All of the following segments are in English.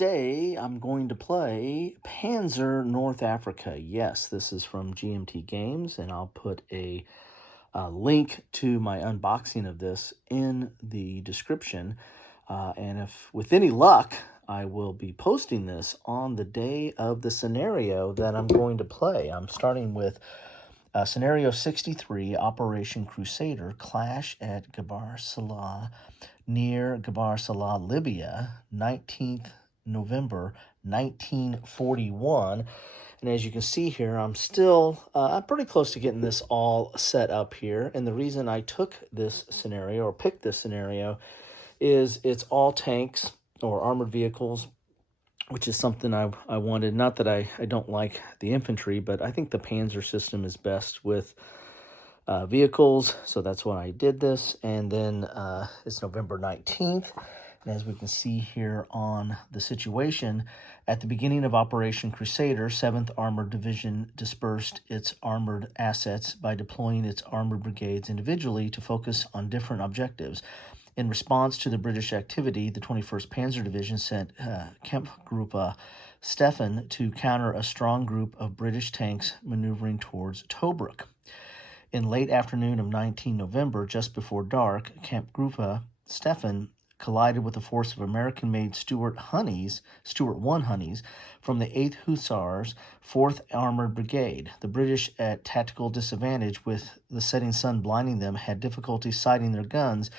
today I'm going to play Panzer North Africa. Yes, this is from GMT Games, and I'll put a link to my unboxing of this in the description. And if with any luck, I will be posting this on the day of the scenario that I'm going to play. I'm starting with Scenario 63, Operation Crusader, clash at Gabr Saleh, near Gabr Saleh, Libya, 19th November 1941. And as you can see here, I'm still I'm pretty close to getting this all set up here. And the reason I took this scenario or picked this scenario is it's all tanks or armored vehicles, which is something I wanted. Not that I don't like the infantry, but I think the Panzer system is best with vehicles, so that's why I did this. And then it's November 19th, and as we can see here on the situation, at the beginning of Operation Crusader, 7th Armored Division dispersed its armored assets by deploying its armored brigades individually to focus on different objectives. In response to the British activity, the 21st Panzer Division sent Kampfgruppe Stefan to counter a strong group of British tanks maneuvering towards Tobruk. In late afternoon of 19 November, just before dark, Kampfgruppe Stefan collided with a force of American-made Stuart 1 Honeys from the 8th Hussars, 4th Armored Brigade. The British, at tactical disadvantage with the setting sun blinding them, had difficulty sighting their guns.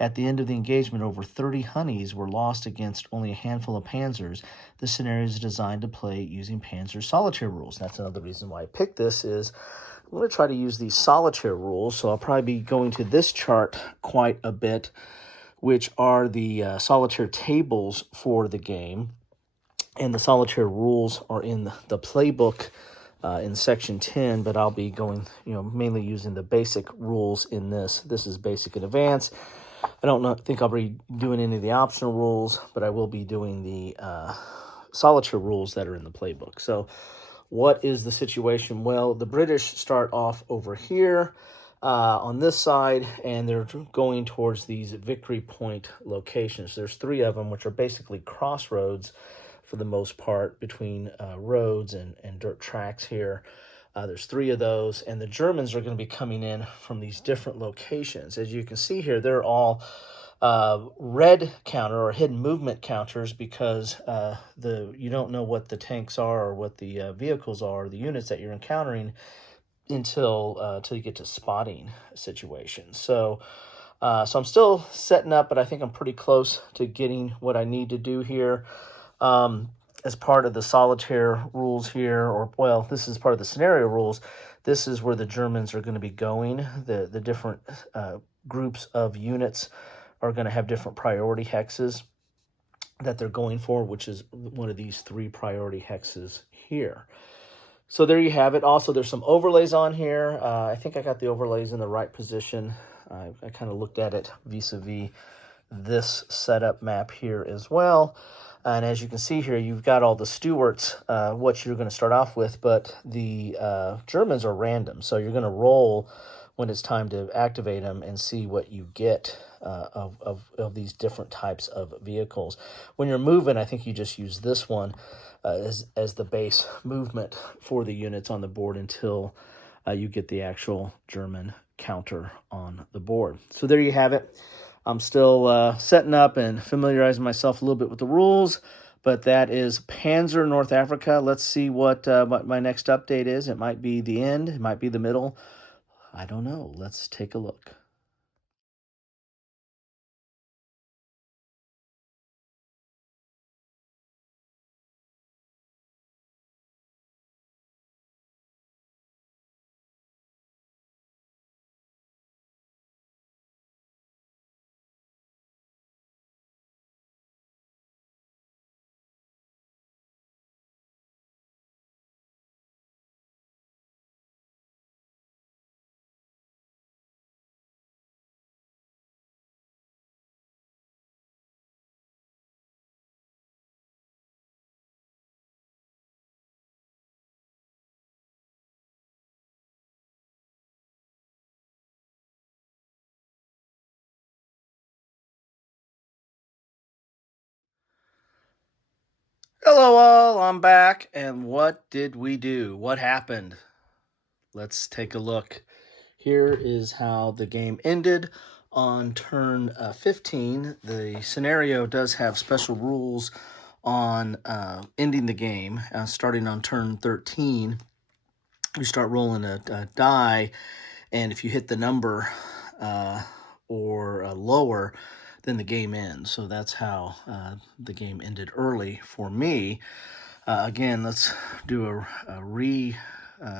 At the end of the engagement, over 30 Honeys were lost against only a handful of Panzers. This scenario is designed to play using Panzer Solitaire rules. That's another reason why I picked this is I'm going to try to use these Solitaire rules, so I'll probably be going to this chart quite a bit, which are the Solitaire tables for the game. And the Solitaire rules are in the playbook in section 10, but I'll be going, mainly using the basic rules in this. This is basic and advanced. I don't think I'll be doing any of the optional rules, but I will be doing the Solitaire rules that are in the playbook. So what is the situation? Well, the British start off over here on this side, and they're going towards these victory point locations. There's 3 of them, which are basically crossroads for the most part between roads and dirt tracks here. There's 3 of those, and the Germans are going to be coming in from these different locations. As you can see here, they're all red counter or hidden movement counters because you don't know what the tanks are or what the vehicles are, the units that you're encountering until you get to spotting situations. So I'm still setting up, but I think I'm pretty close to getting what I need to do here. As part of the Solitaire rules here, this is part of the scenario rules. This is where the Germans are going to be going. The different groups of units are going to have different priority hexes that they're going for, which is one of these 3 priority hexes here. So there you have it. Also, there's some overlays on here. I think I got the overlays in the right position. I kind of looked at it vis-a-vis this setup map here as well. And as you can see here, you've got all the Stuarts, what you're going to start off with, but the Germans are random. So you're going to roll when it's time to activate them and see what you get of these different types of vehicles. When you're moving, I think you just use this one as the base movement for the units on the board until you get the actual German counter on the board. So there you have it. I'm still setting up and familiarizing myself a little bit with the rules, but that is Panzer North Africa. Let's see what my next update is. It might be the end. It might be the middle. I don't know. Let's take a look. Hello all, I'm back, and what did we do? What happened? Let's take a look. Here is how the game ended on turn 15. The scenario does have special rules on ending the game. Starting on turn 13, you start rolling a die, and if you hit the number or lower, then the game ends. So that's how the game ended early for me. Again, let's do a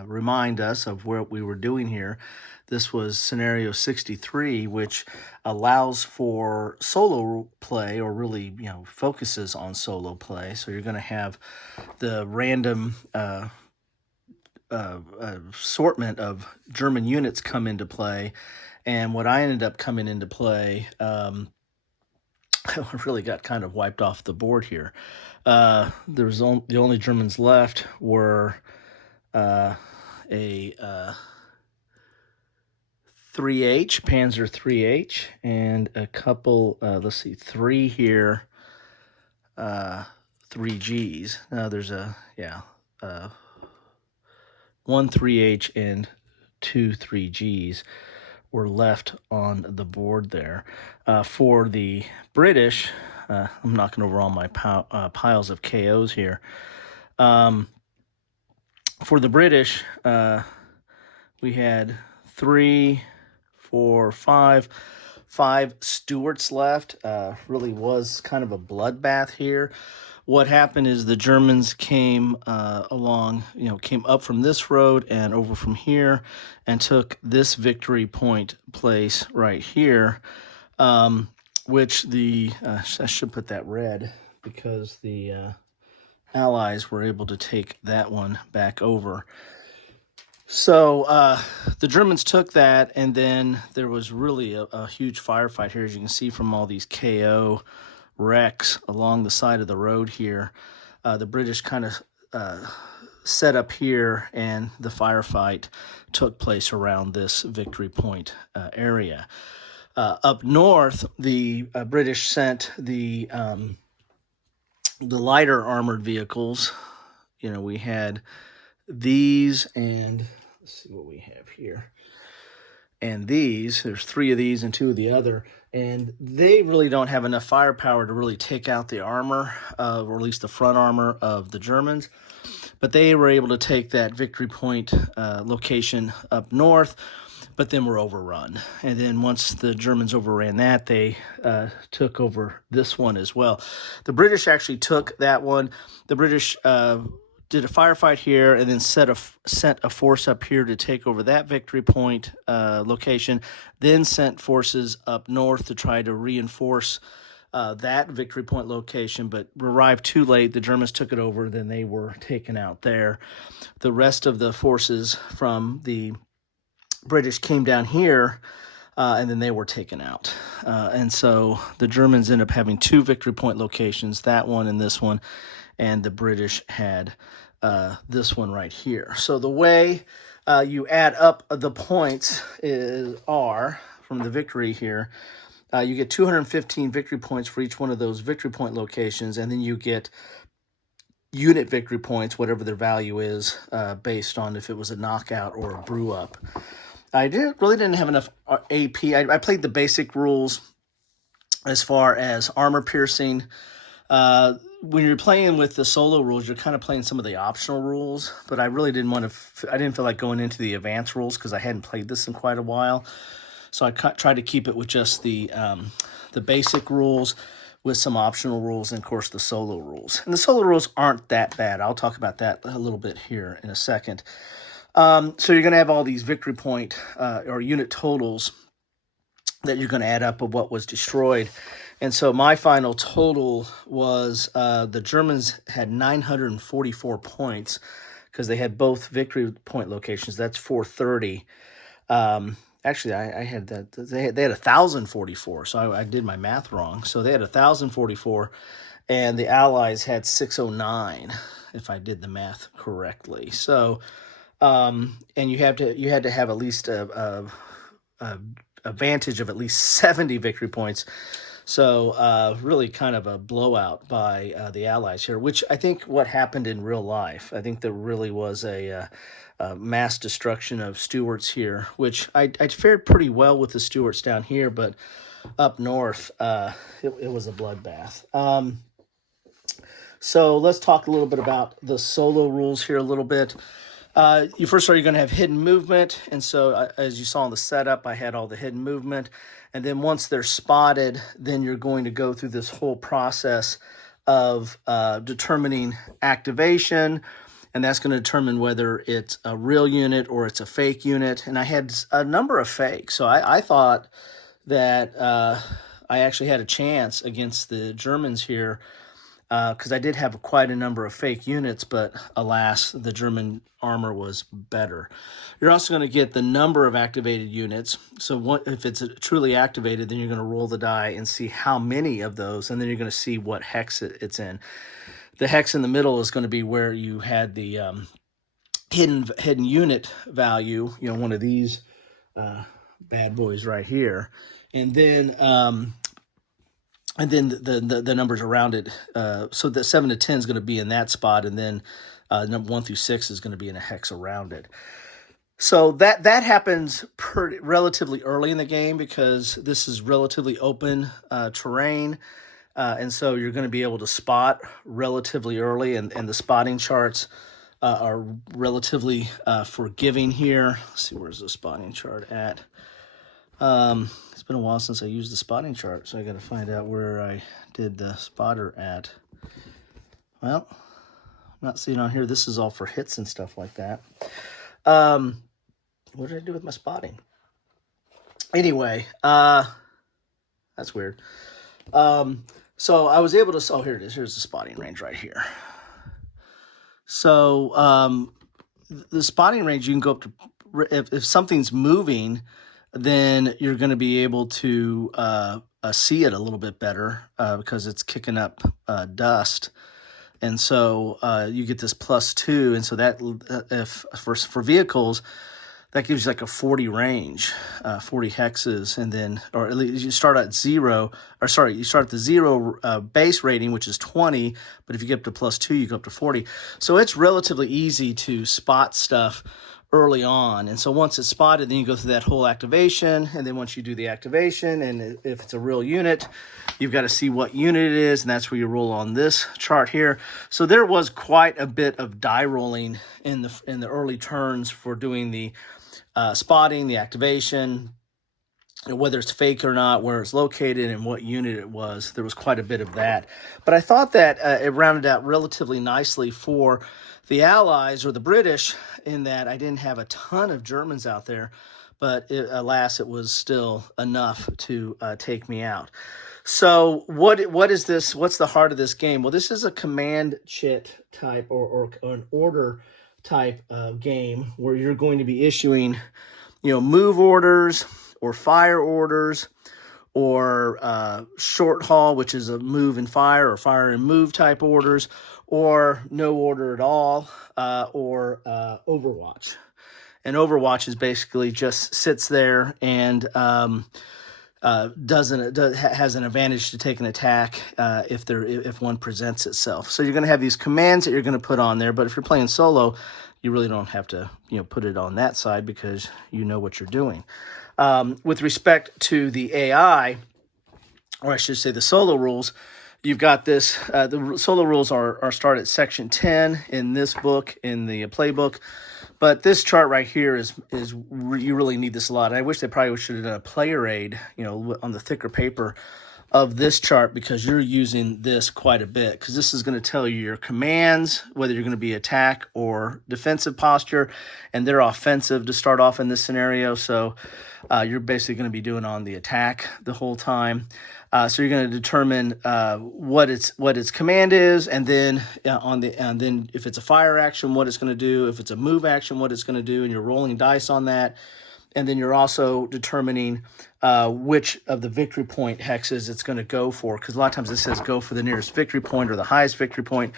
remind us of what we were doing here. This was scenario 63, which allows for solo play, or really, focuses on solo play. So you're going to have the random assortment of German units come into play. And what I ended up coming into play, really got kind of wiped off the board here. The only Germans left were a 3H, Panzer 3H, and a couple, let's see, three here, 3Gs. Now there's one 3H and two 3Gs were left on the board there. For the British, I'm knocking over all my piles of KOs here. For the British, we had 3, 4, 5 Stuarts left. Really was kind of a bloodbath here. What happened is the Germans came along, came up from this road and over from here and took this victory point place right here, which I should put that red because the Allies were able to take that one back over. So the Germans took that, and then there was really a huge firefight here, as you can see from all these KO wrecks along the side of the road here. The British kind of set up here, and the firefight took place around this victory point area. Up north, the British sent the lighter armored vehicles. We had these, and let's see what we have here. And these, there's 3 of these and 2 of the other, and they really don't have enough firepower to really take out the armor, or at least the front armor of the Germans. But they were able to take that victory point location up north, but then were overrun. And then once the Germans overran that, they took over this one as well. The British actually took that one. The British did a firefight here and then sent a force up here to take over that victory point location, then sent forces up north to try to reinforce that victory point location, but arrived too late. The Germans took it over, then they were taken out there. The rest of the forces from the British came down here, and then they were taken out. And so the Germans ended up having 2 victory point locations, that one and this one, and the British had this one right here. So the way you add up the points are from the victory here. You get 215 victory points for each one of those victory point locations, and then you get unit victory points, whatever their value is, based on if it was a knockout or a brew up. I really didn't have enough AP. I played the basic rules as far as armor piercing. When you're playing with the solo rules, you're kind of playing some of the optional rules, but I really didn't I didn't feel like going into the advanced rules because I hadn't played this in quite a while. So I tried to keep it with just the basic rules with some optional rules and, of course, the solo rules. And the solo rules aren't that bad. I'll talk about that a little bit here in a second. So you're going to have all these victory point or unit totals that you're going to add up of what was destroyed. And so my final total was the Germans had 944 points because they had both victory point locations. That's 430. Actually, I had that. They had 1,044, so I did my math wrong. So they had 1,044, and the Allies had 609, if I did the math correctly. So, and you had to have at least a advantage of at least 70 victory points So really kind of a blowout by the Allies here, which I think what happened in real life. I think there really was a mass destruction of Stuarts here, which I fared pretty well with the Stuarts down here, but up north, it was a bloodbath. So let's talk a little bit about the solo rules here a little bit. You're going to have hidden movement, and so as you saw in the setup, I had all the hidden movement, and then once they're spotted, then you're going to go through this whole process of determining activation, and that's going to determine whether it's a real unit or it's a fake unit. And I had a number of fakes, so I thought that I actually had a chance against the Germans here, because I did have quite a number of fake units, but alas, the German armor was better. You're also going to get the number of activated units. So if it's truly activated, then you're going to roll the die and see how many of those, and then you're going to see what hex it's in. The hex in the middle is going to be where you had the hidden unit value, one of these bad boys right here. And then the numbers around it, so the 7 to 10 is going to be in that spot, and then number 1 through 6 is going to be in a hex around it. So that happens relatively early in the game, because this is relatively open terrain, and so you're going to be able to spot relatively early, and the spotting charts are relatively forgiving here. Let's see, where's the spotting chart at? It's been a while since I used the spotting chart, so I got to find out where I did the spotter at. Well, I'm not seeing on here. This is all for hits and stuff like that. What did I do with my spotting? Anyway, that's weird. So I was able to, oh, here it is. Here's the spotting range right here. So the spotting range, you can go up to, if something's moving, then you're going to be able to see it a little bit better because it's kicking up dust. And so you get this +2. And so that, if for vehicles, that gives you like a 40 range, 40 hexes. And then, or at least you start at 0, or sorry, you start at the 0 base rating, which is 20. But if you get up to +2, you go up to 40. So it's relatively easy to spot stuff early on. And so once it's spotted, then you go through that whole activation. And then once you do the activation, and if it's a real unit, you've got to see what unit it is, and that's where you roll on this chart here. So there was quite a bit of die rolling in the early turns for doing the spotting, the activation, whether it's fake or not, where it's located, and what unit it was. There was quite a bit of that. But I thought that it rounded out relatively nicely for the Allies, or the British, in that I didn't have a ton of Germans out there, but alas, it was still enough to take me out. So what is this? What's the heart of this game? Well, this is a command chit type or an order type game, where you're going to be issuing, move orders or fire orders, or short haul, which is a move and fire, or fire and move type orders, or no order at all, or Overwatch. And Overwatch is basically just sits there and has an advantage to take an attack if one presents itself. So you're going to have these commands that you're going to put on there, but if you're playing solo, you really don't have to put it on that side, because you know what you're doing. With respect to the AI, or I should say the solo rules, you've got this. The solo rules are start at section 10 in this book, in the playbook. But this chart right here is you really need this a lot. I wish they probably should have done a player aid, on the thicker paper of this chart, because you're using this quite a bit, because this is going to tell you your commands, whether you're going to be attack or defensive posture, and they're offensive to start off in this scenario. So you're basically going to be doing on the attack the whole time. So you're going to determine what its command is, and then then if it's a fire action, what it's going to do. If it's a move action, what it's going to do, and you're rolling dice on that. And then you're also determining which of the victory point hexes it's going to go for, because a lot of times it says go for the nearest victory point or the highest victory point.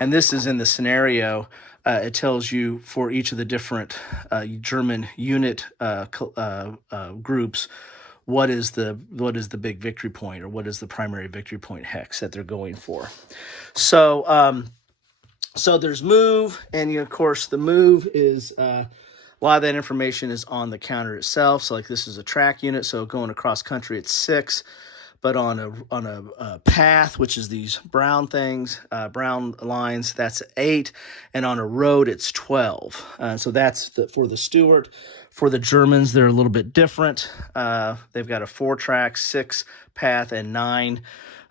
And this is in the scenario. It tells you for each of the different German unit groups what is the big victory point, or what is the primary victory point hex that they're going for. So so there's move, and of course the move is a lot of that information is on the counter itself. So like this is a track unit, so going across country it's 6, but on a path, which is these brown things, brown lines, that's 8, and on a road it's 12. So that's for the Stuart. For the Germans, they're a little bit different. They've got a 4-track, 6 path, and 9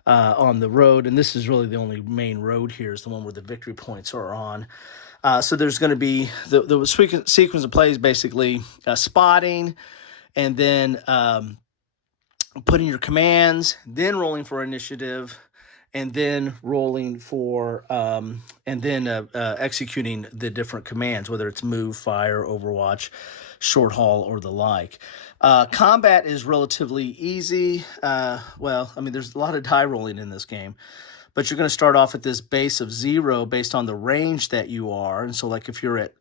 on the road, and this is really the only main road here is the one where the victory points are on. So there's going to be the sequence of plays, basically spotting, and then putting your commands, then rolling for initiative, and then rolling for executing the different commands, whether it's move, fire, overwatch, short haul, or the like. Combat is relatively easy. Well, I mean, there's a lot of die rolling in this game, but you're going to start off at this base of 0 based on the range that you are. And so like if you're at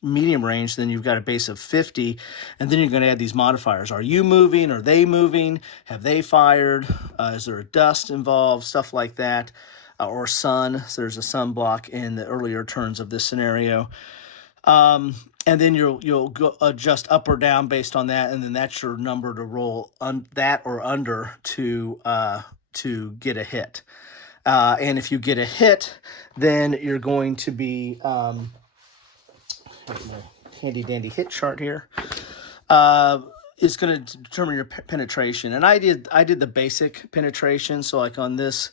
medium range, then you've got a base of 50, and then you're going to add these modifiers. Are you moving? Are they moving? Have they fired? Is there a dust involved? Stuff like that. Or sun. So there's a sun block in the earlier turns of this scenario. And then you'll go adjust up or down based on that, and then that's your number to roll that or under to get a hit. And if you get a hit, then you're going to be my handy dandy hit chart here. It's going to determine your penetration, and I did the basic penetration. So like on this,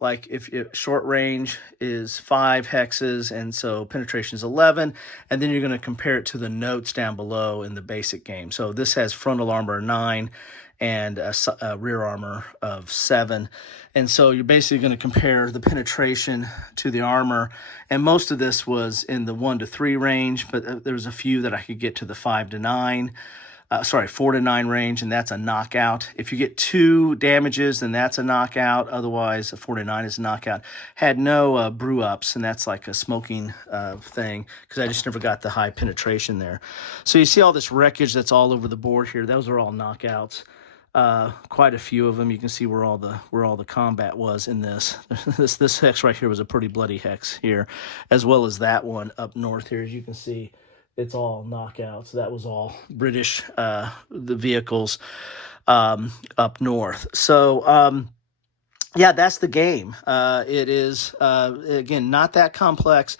like if short range is 5 hexes, and so penetration is 11, and then you're going to compare it to the notes down below in the basic game. So this has frontal armor 9 and a rear armor of 7, and so you're basically going to compare the penetration to the armor. And most of this was in the 1 to 3 range, but there was a few that I could get to the 5 to 9. 4 to 9 range, and that's a knockout. If you get 2 damages, then that's a knockout. Otherwise, a 4 to 9 is a knockout. Had no brew ups, and that's like a smoking thing, because I just never got the high penetration there. So you see all this wreckage that's all over the board here. Those are all knockouts. Quite a few of them. You can see where all the combat was in this. This hex right here was a pretty bloody hex here, as well as that one up north here. As you can see, it's all knockouts. That was all British, the vehicles up north. So, yeah, that's the game. It is, again, not that complex,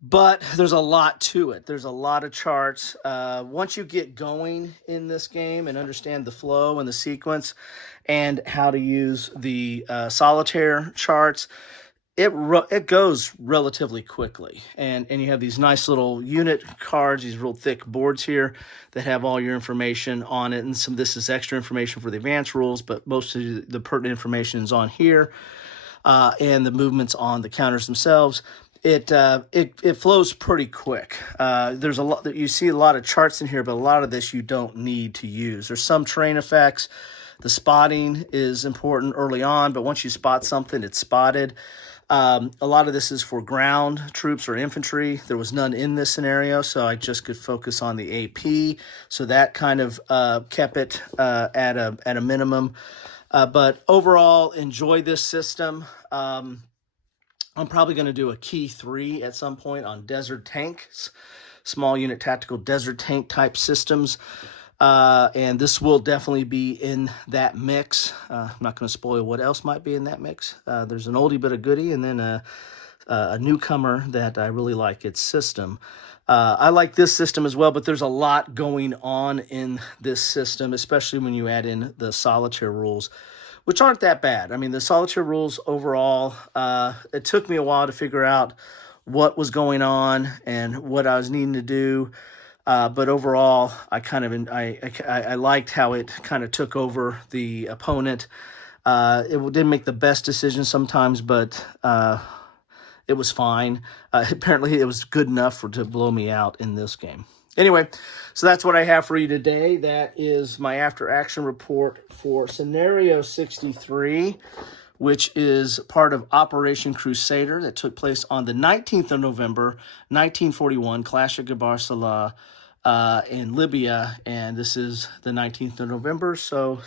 but there's a lot to it. There's a lot of charts. Once you get going in this game and understand the flow and the sequence and how to use the solitaire charts, it goes relatively quickly, and you have these nice little unit cards, these real thick boards here that have all your information on it, and this is extra information for the advanced rules, but most of the pertinent information is on here, and the movements on the counters themselves. It flows pretty quick. There's a lot that you see, a lot of charts in here, but a lot of this you don't need to use. There's some terrain effects. The spotting is important early on, but once you spot something, it's spotted. A lot of this is for ground troops or infantry. There was none in this scenario, so I just could focus on the AP. So that kind of kept it at a minimum. But overall, enjoy this system. I'm probably going to do a key 3 at some point on desert tanks, small unit tactical desert tank type systems. And this will definitely be in that mix. I'm not going to spoil what else might be in that mix. There's an oldie but a goodie, and then a newcomer that I really like, its system. I like this system as well, but there's a lot going on in this system, especially when you add in the solitaire rules, which aren't that bad. I mean, the solitaire rules overall, it took me a while to figure out what was going on and what I was needing to do. But overall, I liked how it kind of took over the opponent. It didn't make the best decisions sometimes, but it was fine. Apparently, it was good enough to blow me out in this game. Anyway, so that's what I have for you today. That is my after-action report for Scenario 63, which is part of Operation Crusader that took place on the 19th of November, 1941, Clash of Gabr Saleh, in Libya, and this is the 19th of November, so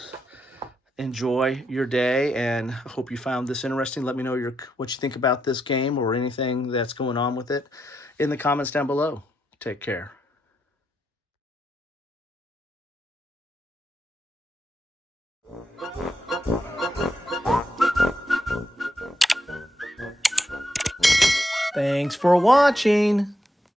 enjoy your day, and I hope you found this interesting. Let me know what you think about this game or anything that's going on with it in the comments down below. Take care. Thanks for watching.